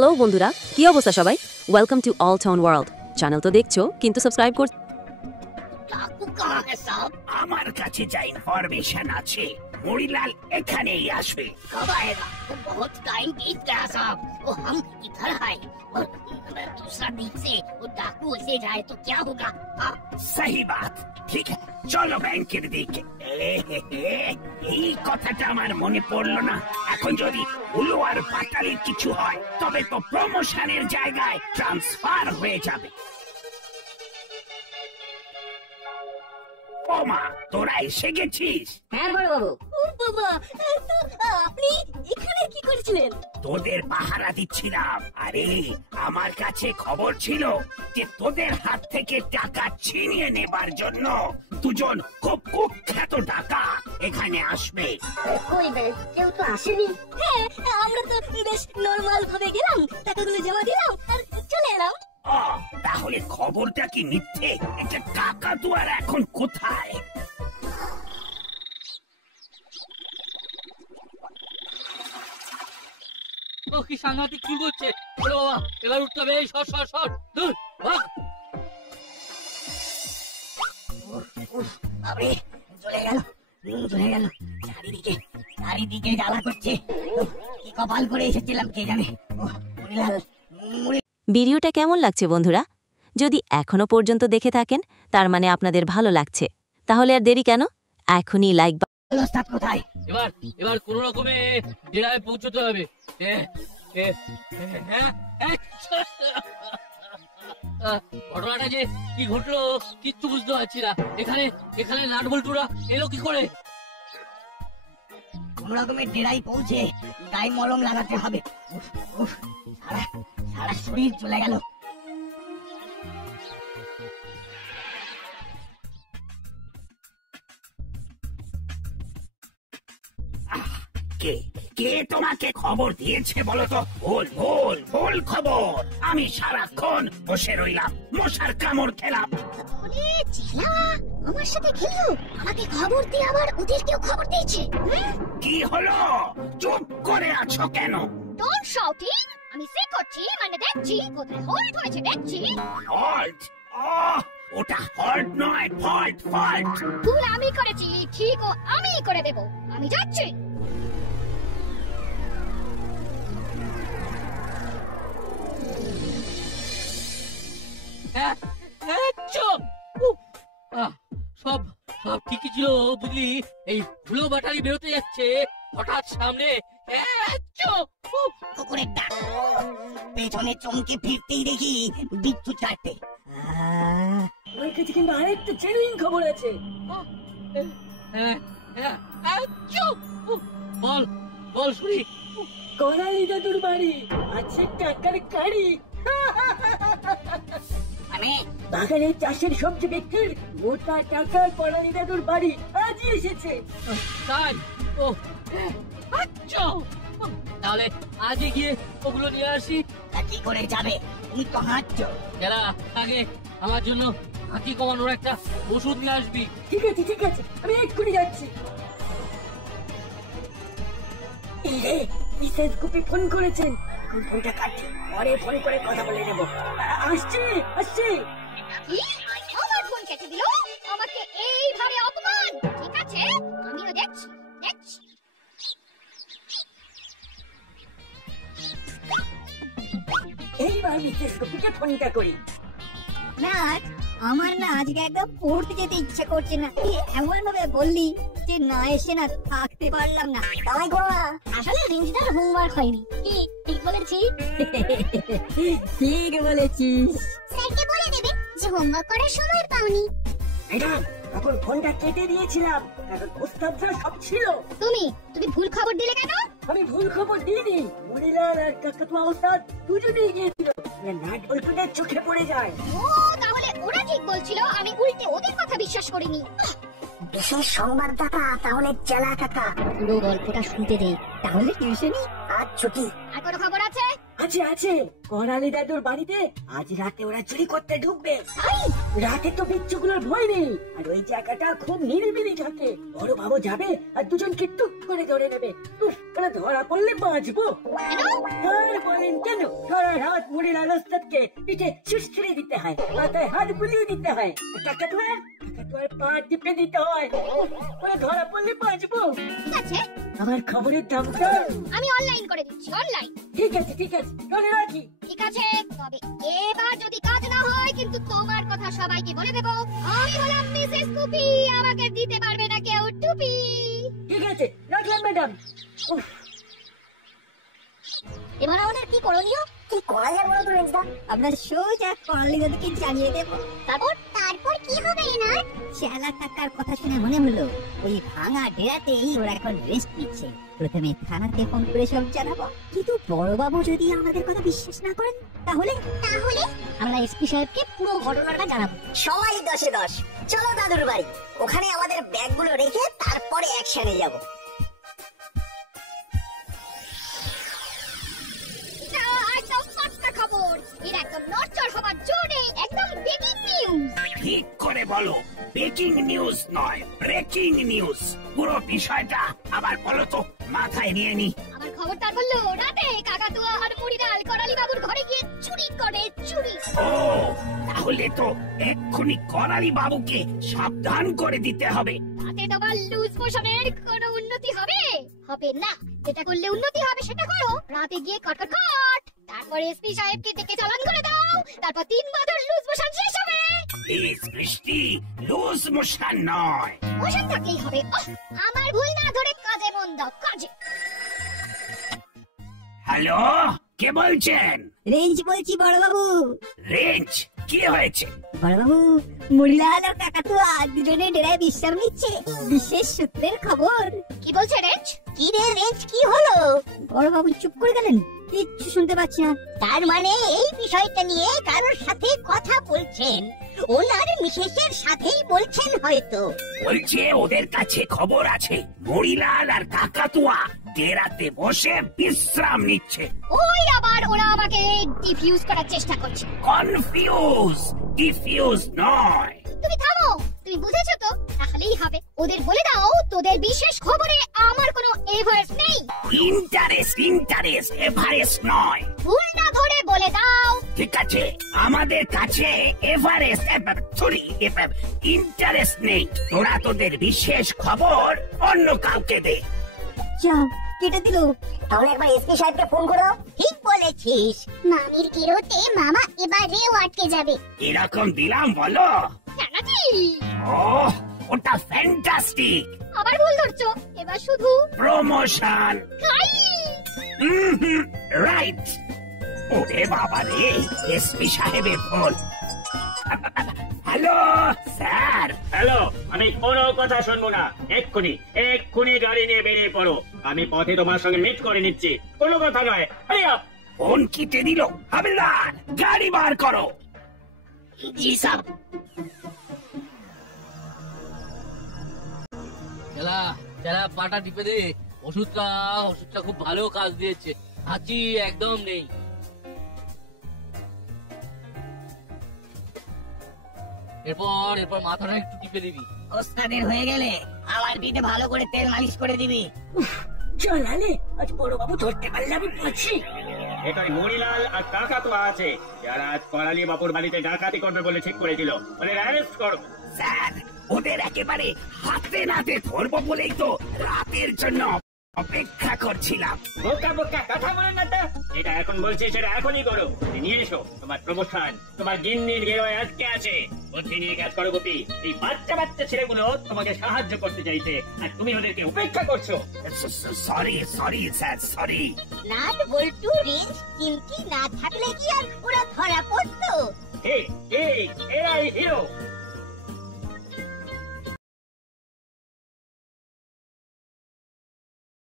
Hello বন্ধুরা, কি অবস্থা সবাই? Welcome to all town world. Channel তো দেখছো কিন্তু সাবস্ক্রাইব কর। আমার কাছে যা ইনফরমেশন আছে मुरीलाल एखाने ही आशे। कब आएगा? वो बहुत टाइम बीत गया साहब। वो हम इधर आए और दूसरा दिन से वो डाकू ऐसे जाए तो क्या होगा? सही बात। ठीक है, चलो बैंकेर दिके। এই কথাটা আমার মনে পড়লো না। এখন যদি উলু আর পাটালির কিছু হয় তবে তো প্রমোশনের জায়গায় ট্রান্সফার হয়ে যাবে। ওমা, তোরা এসে গেছিস? হ্যাঁ বড় বাবু। ও বাবা, আপনি এখানে কি করছিলেন? তোদের পাহারা দিচ্ছিলাম। আরে আমার কাছে খবর ছিল যে তোদের হাত থেকে টাকা ছিনিয়ে নেবার জন্য দুজন খুব কুখ্যাত ডাকাত এখানে আসবে। কই বেশ, কেউ তো আসেনি। হ্যাঁ, আমরা তো বেশ নরমাল ভাবে গেলাম, টাকাগুলো জমা দিলাম আর চলে এলাম। তাহলে খবরটা কি মিথ্যে? এটা কাকাতুয়ার এখন কোথায়? কি সাংঘাতিক কি করছে? এবার উঠতে হবে। সর সর সর, দূর ভাগ। আরে চলে গেল, চলে গেল। চারিদিকে চারিদিকে জ্বালা করছে। কি কপাল করে এসেছিলাম কে জানে। ভিডিওটা কেমন লাগছে বন্ধুরা? যদি এখনো পর্যন্ত দেখে থাকেন তার মানে আপনাদের ভালো লাগছে। তাহলে আর দেরি কেন, এখনই লাইক। কোথায়? এবার এবার কোন রকমে ডেরায় পৌঁছতে হবে। ঘটনাটা যে কি ঘটলো কিচ্ছু বুঝতে পারছি না। এখানে এখানে নাট বল্টুরা এলো কি করে? কোন রকমের ডেরায় পৌঁছে গায়ে মলম লাগাতে হবে। সারা শরীর চলে গেল। কে কে তোমাকে খবর দিয়েছে বলো তো? ভুল ভুল ভুল খবর। আমি সারাক্ষণ বসে রইলাম, মশার কামড় খেলাম। আমার সাথে খেলো, আমাকে খবর দিয়ে আবার ওদেরকেও খবর দিয়েছে। কি হলো? চুপ করে আছো কেন? Don't shouting. আমি চেক করছি, মানে দেখছি কোথায় হোল্ড হয়েছে দেখছি। হল্ট? ওটা হল্ট নয়, ফল্ট ফল্ট। ভুল আমি করেছি, ঠিক ও আমি করে দেব। আমি যাচ্ছি। সব সব ঠিকই ছিল বুঝলি। এই ধুলো বাটালি বেরোতে যাচ্ছে, হঠাৎ সামনে কুকুরের ডাক। পেছনে চমকে ফিরতেই দেখি বিচ্ছু চারটে। ওর কাছে কিন্তু আরেকটা জেনুইন খবর আছে। বল বল শুনি। করালি দাদুর বাড়ি আছে টাকার গাড়ি। মানে বাগানের চাষের সবজি বিক্রির মোটা টাকা করালি দাদুর বাড়ি আজই এসেছে। তাই? ও আচ্ছা, তাহলে আজই গিয়ে ওগুলো নিয়ে আসি। তা কি করে যাবে? তুমি তো হাঁটছো। যারা আগে আমার জন্য হাঁচি কমানোর একটা ওষুধ নিয়ে আসবি। ঠিক আছে ঠিক আছে, আমি এক্ষুনি যাচ্ছি। এই রে, মিসেস গুপি ফোন করেছেন। এখন ফোনটা কাটি, পরে ফোন করে কথা বলে নেব। আসছি আসছি। কি? আমার ফোন কেটে দিল? আমাকে এইভাবে অপমান? ঠিক আছে, আমিও দেখছি দেখছি। এইবার মিসেস গুপিকে ফোনটা করি। নাট, আমার না আজকে একদম পড়তে যেতে ইচ্ছে করছে না। এমন ভাবে বললি যে না এসে না থাকতে পারলাম না। তাই করো না, আসলে রিঞ্জিতার হোমওয়ার্ক হয়নি। কি ঠিক বলেছি? ঠিক বলেছিস। স্যারকে বলে দেবে যে হোমওয়ার্ক করার সময় পাওনি। ম্যাডাম, তখন ফোনটা কেটে দিয়েছিলাম, কারণ প্রস্তাবটা সব ছিল। তুমি তুমি ভুল খবর দিলে কেন? আমি ভুল খবর দিইনি। মুড়িলাল আর কাকাতুয়া ওস্তাদ দুজনেই গিয়েছিল। নাট বল্টুদের চোখে পড়ে যায়। ও, তাহলে ওরা ঠিক বলছিল, আমি উল্টে ওদের কথা বিশ্বাস করিনি। বিশেষ সংবাদদাতা তাহলে চেলা কাকা। পুরো গল্পটা শুনতে দে, তাহলে টিউশনি আজ ছুটি। আর কোনো খবর আছে? আছে আছে, করালি দাদুর বাড়িতে আজ রাতে ওরা চুরি করতে ঢুকবে। তাই? রাতে তো বিচ্ছুগুলোর ভয় নেই, আর ওই জায়গাটা খুব নিরিবিলি থাকে। বড় বাবু যাবে আর দুজনকে টুক করে ধরে নেবে। উফ, ওরা ধরা পড়লে বাঁচবো। আর বলেন কেন? সারা রাত মুড়িলাল ওস্তাদকে পিঠে সুস্থিরে দিতে হয়, মাথায় হাত বুলিয়ে দিতে হয়, কাকাতুয়ার পা টিপে দিতে হয়। উফ, ওরা ধরা পড়লে বাঁচবো। ঠিক আছে, আমার খবরের দামটা আমি অনলাইন করে দিচ্ছি, অনলাইন। ঠিক আছে, ঠিক আছে, চলে রাখি। ঠিক আছে, তবে এবার যদি কাজ না হয় কিন্তু তোমার কথা সবাইকে বলে দেবো। আমি বললাম মিসেস কুপি, আমাকে দিতে পারবে না কেউ টুপি। ঠিক আছে, রাখলাম ম্যাডাম। উফ, এবার আমাদের কি করণীয়? কি করা যায় বলো তো রেঞ্জদা? আমরা সোজা করালি দাদাকে জানিয়ে দেবো। তারপর কি হবে না? চেলা কাকার কথা শুনে মনে হলো ওই ভাঙা ডেরাতেই ওরা এখন রেস্ট নিচ্ছে। প্রথমে থানাতে ফোন করে সব জানাবো, কিন্তু বড়বাবু যদি আমাদের কথা বিশ্বাস না করেন তাহলে আমরা এসপি সাহেবকে পুরো ঘটনাটা জানাবো। সবাই 10-এ 10। চলো দাদুর বাড়ি, ওখানে আমাদের ব্যাগগুলো রেখে তারপরে অ্যাকশনে যাব। একদম পাক্কা খবর, এর একদম নড়চড় হবার জো নেই, একদম ব্রেকিং নিউজ। ঠিক করে বলো, ব্রেকিং নিউজ নয়, ব্রেকিং নিউজ। পুরো বিষয়টা আবার বলো তো, মাথায় নিয়ে নি। আমার খবরদার বললো রাতে কাকাতুয়া আর মুড়িলাল করালি বাবুর ঘরে গিয়ে চুরি করে। ও, তাহলে তো এক্ষুনি করালি বাবুকে সাবধান করে দিতে হবে। তাতে তোমার লুজ মোশনের কোনো উন্নতি হবে না। যেটা করলে উন্নতি হবে সেটা করো। রাতে গিয়ে কট। তারপরে এসপি সাহেবকে ডেকে চালান করে দাও। তারপর 3 বছর লুজ মোশন শেষ হবে। প্লিজ বৃষ্টি, লুজ মোশন নয়। মোশন থাকলেই হবে। আমার ভুল না ধরে কাজে মন দাও, কাজে। হ্যালো, কে বলছেন? রেঞ্জ বলছি বড়বাবু। রেঞ্জ, কি হয়েছে? বড়বাবু, মুড়িলাল আর কাকাতুয়া দুজনে ডেরায় বিশ্রাম নিচ্ছে। বিশেষ সূত্রের খবর। কি বলছে রেঞ্জ? কি রে রেঞ্জ, কি হলো? বড়বাবু চুপ করে গেলেন, কিচ্ছু শুনতে পাচ্ছি না। তার মানে এই বিষয়টা নিয়ে কারোর সাথে কথা বলছেন, ওনার মিসেসের সাথেই বলছেন হয়তো। বলছে ওদের কাছে খবর আছে মরিলাল আর কাকাতুয়া ডেরাতে বসে বিশ্রাম নিচ্ছে। ওই আবার ওরা আমাকে ডিফিউজ করার চেষ্টা করছে। ডিফিউজ নয়। তুমি থামো, তুমি বুঝেছো তো? তাহলেই হবে। ওদের বলে দাও তোদের বিশেষ খবরে আমার কোনো এভারেস্ট নেই। ইন্টারেস্ট এভারেস্ট নয়। ভুল না ধরে বলে দাও। ঠিক আছে, আমাদের কাছে এভারেস্ট ইন্টারেস্ট নেই। তোরা তোদের বিশেষ খবর অন্য কাউকে দে। যাও, কেটে দিল। তাহলে একবার এসপি সাহেবকে ফোন করো। ঠিক বলেছিস। মামির গেরোতে মামা এবারেও আটকে যাবে। এরকম দিলাম বলো। জানাটি ওহ, ওটা ফ্যান্টাস্টিক। আবার ভুল ধরছো, এবার শুধু প্রমোশন। খাই। রাইট। ওরে বাবা রে, এসপি সাহেবের ফোন। Hello sir. হ্যালো, আমি কোনো কথা শুনবো না। এক্ষুনি গাড়ি নিয়ে বেরিয়ে পড়ো। আমি পথে তোমার সঙ্গে মিট করে নিচ্ছি, কোনো কথা নয়। ফোন কেটে দিল। হাবিলদার, গাড়ি বার করো। জি সাহেব। যারা পাটা টিপে দে। ওষুধটা খুব ভালো কাজ দিয়েছে। হাঁচি একদম নেই। এরপর মাথাটা একটু টিপে দিবি। ওস্তাদের হয়ে গেলে আমার পিঠে ভালো করে তেল মালিশ করে দিবি। চলালে আজ বড়বাবু ধরতে পারলে আমি বাঁচি। এটাই মরিলাল আর কাকাতুয়া আছে, যারা আজ করালি বাবুর বাড়িতে ডাকাতি করবে বলে ঠিক করেছিল। ওদের অ্যারেস্ট করো। স্যার, ওদের একেবারে হাতে নাতে ধরবো বলেই তো রাতের জন্য অপেক্ষা করছিলাম। বোকা কথা বলেন না তো। এটা এখন বলছি সেটা এখনই করো। নিয়ে এসো তোমার প্রমোশন। তোমার গিন্নির গেরোয় আটকে আছে। ওকে নিয়ে কাজ করো গোপি। এই বাচ্চা ছেলেগুলো তোমাকে সাহায্য করতে চাইছে, আর তুমি ওদেরকে উপেক্ষা করছো। Sorry sir, sorry. নাট বল্টু রেঞ্জ চিমকি না থাকলে কি আর ওরা ধরা পড়তো? ঠিক, এরাই হিরো।